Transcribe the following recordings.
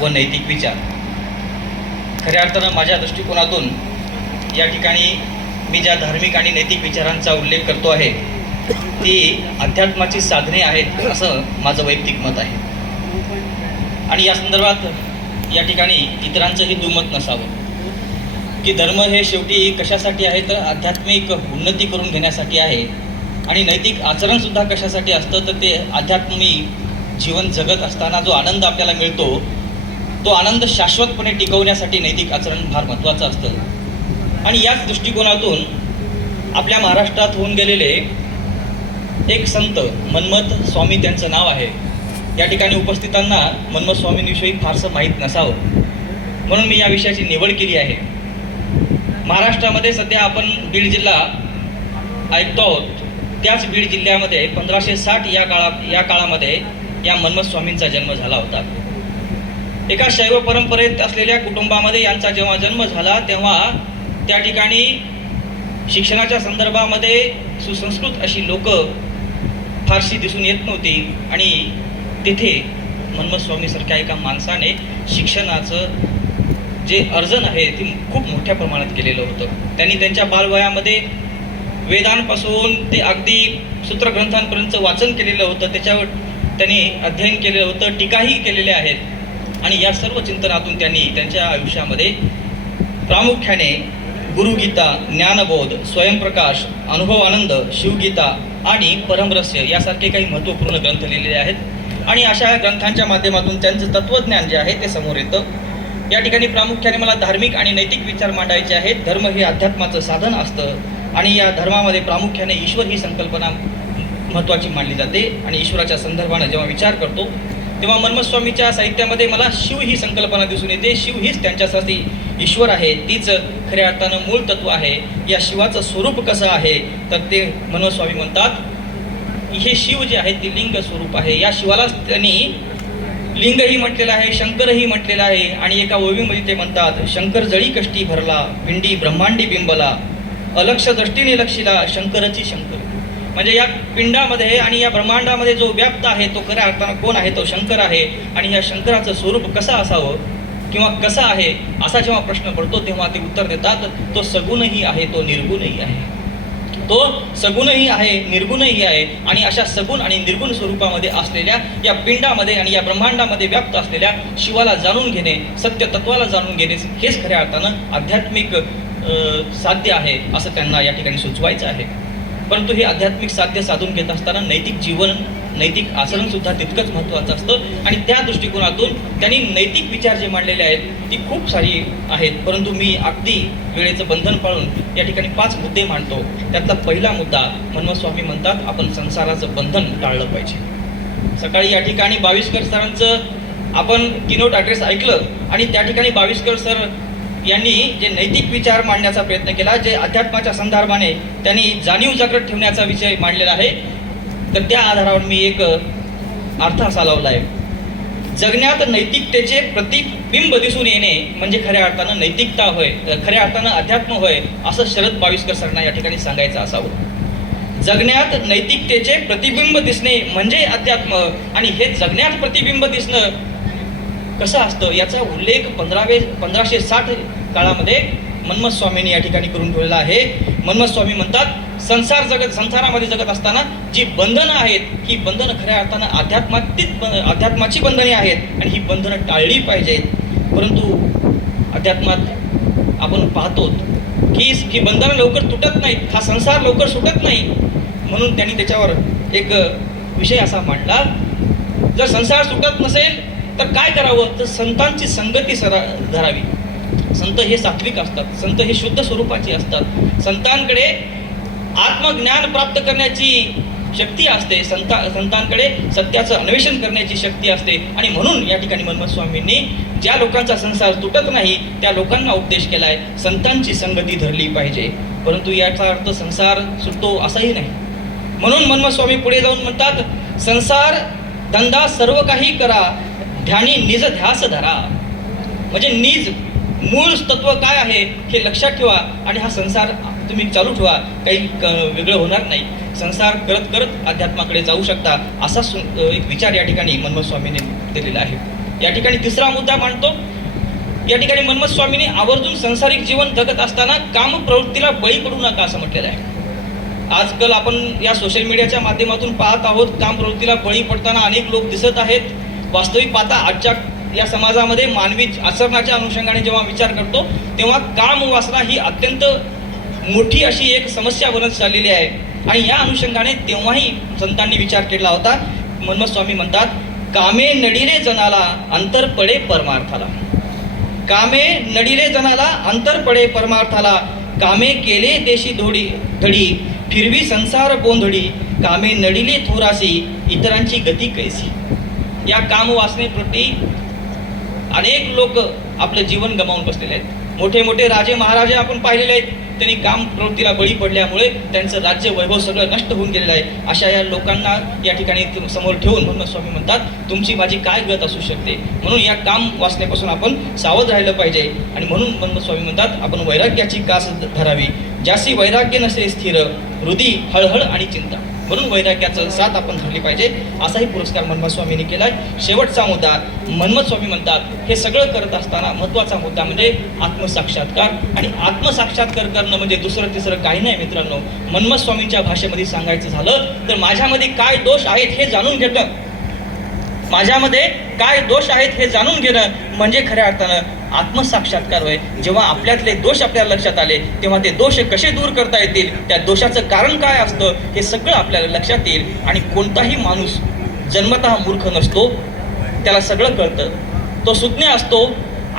व नैतिक विचार. खऱ्या अर्थानं माझ्या दृष्टिकोनातून या ठिकाणी मी ज्या धार्मिक आणि नैतिक विचारांचा उल्लेख करतो आहे ती अध्यात्माची साधने आहेत असं माझं वैयक्तिक मत आहे. आणि या संदर्भात या ठिकाणी इतरांचंही दुमत नसावं. की धर्म हे शेवटी कशासाठी आहे तर आध्यात्मिक उन्नती करून घेण्यासाठी आहे. आणि नैतिक आचरणसुद्धा कशासाठी असतं तर ते आध्यात्मिक जीवन जगत असताना जो आनंद आपल्याला मिळतो तो आनंद शाश्वतपणे टिकवण्यासाठी नैतिक आचरण फार महत्त्वाचं असतं. आणि याच दृष्टिकोनातून आपल्या महाराष्ट्रात होऊन गेलेले एक संत मन्मथ स्वामी त्यांचं नाव आहे. या ठिकाणी उपस्थितांना मन्मथ स्वामींविषयी फारसं माहीत नसावं. म्हणून मी या विषयाची निवड केली आहे. महाराष्ट्रामध्ये सध्या आपण बीड जिल्हा ऐकतो आहोत. त्याच बीड जिल्ह्यामध्ये पंधराशे साठ या काळात या काळामध्ये या मन्मथ स्वामींचा जन्म झाला होता. एका शैव परंपरेत असलेल्या कुटुंबामध्ये यांचा जेव्हा जन्म झाला तेव्हा त्या ठिकाणी शिक्षणाच्या संदर्भामध्ये सुसंस्कृत अशी लोक फारशी दिसून येत नव्हती. आणि तिथे मन्मथ स्वामीसारख्या एका माणसाने शिक्षणाचं जे अर्जन आहे ते खूप मोठ्या प्रमाणात केलेलं होतं. त्यांनी त्यांच्या बालवयामध्ये वेदांपासून ते अगदी सूत्रग्रंथांपर्यंतचं वाचन केलेलं होतं. त्याच्यावर त्यांनी अध्ययन केलेलं होतं टीकाही केलेल्या आहेत. आणि या सर्व चिंतनातून त्यांनी त्यांच्या आयुष्यामध्ये प्रामुख्याने गुरुगीता ज्ञानबोध स्वयंप्रकाश अनुभव आनंद शिवगीता आणि परमरस्य यासारखे काही महत्त्वपूर्ण ग्रंथ लिहिलेले आहेत. आणि अशा ग्रंथांच्या माध्यमातून त्यांचं तत्त्वज्ञान जे आहे ते समोर येतं. या ठिकाणी प्रामुख्याने मला धार्मिक आणि नैतिक विचार मांडायचे आहेत. धर्म हे अध्यात्माचं साधन असतं आणि या धर्मामध्ये प्रामुख्याने ईश्वर ही संकल्पना महत्त्वाची मानली जाते. आणि ईश्वराच्या संदर्भानं जेव्हा विचार करतो तेव्हा मन्मस्वामीच्या साहित्यामध्ये मला शिव ही संकल्पना दिसून येते. शिव हीच त्यांच्यासाठी ईश्वर आहे. तीच खऱ्या अर्थानं मूळ तत्व आहे. या शिवाचं स्वरूप कसं आहे? तर ते मन्मस्वामी म्हणतात हे शिव जे आहे ते लिंग स्वरूप आहे. या शिवालाच त्यांनी लिंगही म्हटलेलं आहे शंकरही म्हटलेलं आहे. आणि एका ओवीमध्ये ते म्हणतात शंकर जळी कष्टी भरला पिंडी ब्रह्मांडी बिंबला अलक्ष दृष्टीने लक्षिला शंकरची शंकर. म्हणजे या पिंडामध्ये आणि या ब्रह्मांडामध्ये जो व्याप्त आहे तो खऱ्या अर्थानं कोण आहे? तो शंकर आहे. आणि या शंकराचं स्वरूप कसं असावं? किंवा कसं आहे? असा जेव्हा प्रश्न पडतो तेव्हा ते उत्तर देतात तो सगुणही आहे तो निर्गुणही आहे. तो सगुणही आहे निर्गुणही आहे. आणि अशा सगुण आणि निर्गुण स्वरूपामध्ये असलेल्या या पिंडामध्ये आणि या ब्रह्मांडामध्ये व्याप्त असलेल्या शिवाला जाणून घेणे सत्य तत्वाला जाणून घेणे हेच खऱ्या अर्थानं आध्यात्मिक साध्य आहे असं त्यांना या ठिकाणी सुचवायचं आहे. परंतु हे आध्यात्मिक साध्य साधून घेत असताना नैतिक जीवन नैतिक आचरण सुद्धा तितकंच महत्त्वाचं असतं. आणि त्या दृष्टिकोनातून त्यांनी नैतिक विचार जे मांडलेले आहेत ती खूप सारी आहेत. परंतु मी अगदी वेळेचं बंधन पाळून या ठिकाणी पाच मुद्दे मांडतो. त्यातला पहिला मुद्दा मन्मस्वामी म्हणतात आपण संसाराचं बंधन टाळलं पाहिजे. सकाळी या ठिकाणी बावीसकर सरांचं आपण किनोट ॲड्रेस ऐकलं आणि त्या ठिकाणी बावीसकर सर यांनी जे नैतिक विचार मांडण्याचा प्रयत्न केला जे अध्यात्माच्या संदर्भाने त्यांनी जाणीव जागृत ठेवण्याचा विषय मांडलेला आहे तर त्या आधारावर मी एक अर्थ असा लावला आहे जगण्यात नैतिकतेचे प्रतिबिंब दिसून येणे म्हणजे खऱ्या अर्थानं नैतिकता होय खऱ्या अर्थानं अध्यात्म होय असं शरद बावीसकर सरांना या ठिकाणी सांगायचं असावं. जगण्यात नैतिकतेचे प्रतिबिंब दिसणे म्हणजे अध्यात्म आणि हे जगण्यात प्रतिबिंब दिसणं कसं असतं याचा उल्लेख पंधरावे पंधराशे साठ काळामध्ये मन्मथ स्वामींनी या ठिकाणी करून ठेवलेला आहे. मन्मथ स्वामी म्हणतात संसार जगत संसारामध्ये जगत असताना जी बंधनं आहेत ही बंधनं खऱ्या अर्थानं अध्यात्मातीत अध्यात्माची बंधने आहेत आणि ही बंधनं टाळली पाहिजेत. परंतु अध्यात्मात आपण पाहतो की ही बंधनं लवकर तुटत नाहीत हा संसार लवकर सुटत नाही. म्हणून त्यांनी त्याच्यावर एक विषय असा मांडला जर संसार सुटत नसेल तर काय करावं? तर संतांची संगती सरा धरावी. संत हे सात्विक असतात. संत हे शुद्ध स्वरूपाचे असतात. संतांकडे आत्मज्ञान प्राप्त करण्याची शक्ती असते. संता संतांकडे सत्याचं अन्वेषण करण्याची शक्ती असते. आणि म्हणून या ठिकाणी मन्मथ स्वामींनी ज्या लोकांचा संसार तुटत नाही त्या लोकांना उपदेश केलाय संतांची संगती धरली पाहिजे. परंतु याचा अर्थ संसार सुटतो असाही नाही. म्हणून मन्मथ स्वामी पुढे जाऊन म्हणतात संसार धंदा सर्व काही करा ध्यानी निज ध्यास धरा. म्हणजे निज मूळ तत्व काय आहे हे लक्षात ठेवा आणि हा संसार तुम्ही चालू ठेवा. काही क- वेगळं होणार नाही. संसार करत करत अध्यात्माकडे जाऊ शकता असा सु एक विचार या ठिकाणी मन्मथ स्वामीने दिलेला आहे. या ठिकाणी तिसरा मुद्दा मांडतो. या ठिकाणी मनमत स्वामीने आवर्जून संसारिक जीवन जगत असताना काम प्रवृत्तीला बळी पडू नका असं म्हटलेलं आहे. आजकाल आपण या सोशल मीडियाच्या माध्यमातून पाहत आहोत काम प्रवृत्तीला बळी पडताना अनेक लोक दिसत आहेत. वास्तविक पाहता आजच्या या समाजामध्ये मानवी आचरणाच्या अनुषंगाने जेव्हा विचार करतो तेव्हा काम वासना ही अत्यंत मोठी अशी एक समस्या बनत चाललेली आहे. आणि या अनुषंगाने तेव्हाही संतांनी विचार केला होता. मनमत स्वामी म्हणतात कामे नडीरे जनाला अंतर पडे परमार्थाला. कामे नडीले जनाला अंतर पडे परमार्थाला. कामे केले देशी धोडी धडी फिरवी संसार गोंधळी कामे नडिले थोरासी इतरांची गती कैसी. या काम वासनेप्रती अनेक लोक आपलं जीवन गमावून बसलेले आहेत. मोठे मोठे राजे महाराजे आपण पाहिलेले आहेत. त्यांनी काम प्रवृत्तीला बळी पडल्यामुळे त्यांचं राज्य वैभव सगळं नष्ट होऊन गेलेलं आहे. अशा या लोकांना या ठिकाणी समोर ठेवून म्हणून स्वामी म्हणतात तुमची माझी काय गत असू शकते? म्हणून या काम वाचण्यापासून आपण सावध राहिलं पाहिजे. आणि म्हणून म्हणून स्वामी म्हणतात आपण वैराग्याची कास धरावी. ज्यासी वैराग्य नसे स्थिर हृदी हळहळ आणि चिंता. म्हणून वैराग्याचं साथ आपण धरली पाहिजे. असाही पुरस्कार मनमत स्वामींनी केलाय. शेवटचा मुद्दा मनमत स्वामी म्हणतात हे सगळं करत असताना महत्त्वाचा मुद्दा म्हणजे आत्मसाक्षात्कार. आणि आत्मसाक्षात्कार करणं म्हणजे दुसरं तिसरं काही नाही मित्रांनो. मनमत स्वामींच्या भाषेमध्ये सांगायचं झालं तर माझ्यामध्ये काय दोष आहेत हे जाणून घेतं माझ्यामध्ये काय दोष आहेत हे जाणून घेणं म्हणजे खऱ्या अर्थानं आत्मसाक्षात्कार होय. जेव्हा आपल्यातले दोष आपल्याला लक्षात आले तेव्हा ते दोष कसे दूर करता येतील? त्या दोषाचं कारण काय असतं? हे सगळं आपल्याला लक्षात येईल. आणि कोणताही माणूस जन्मतः मूर्ख नसतो त्याला सगळं कळतं. तो सुज्ञ असतो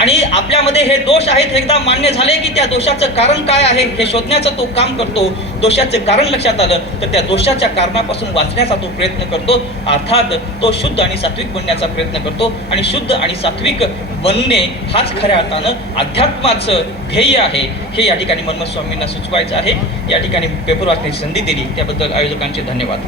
आणि आपल्यामध्ये हे दोष आहेत एकदा मान्य झाले की त्या दोषाचं कारण काय आहे हे शोधण्याचं तो काम करतो. दोषाचं कारण लक्षात आलं तर त्या दोषाच्या कारणापासून वाचण्याचा तो प्रयत्न करतो. अर्थात तो शुद्ध आणि सात्विक बनण्याचा प्रयत्न करतो. आणि शुद्ध आणि सात्विक बनणे हाच खऱ्या अर्थानं अध्यात्माचं ध्येय आहे. हे या ठिकाणी मनमत स्वामींना सुचवायचं आहे. या ठिकाणी पेपर वाचण्याची संधी दिली. त्याबद्दल आयोजकांचे धन्यवाद.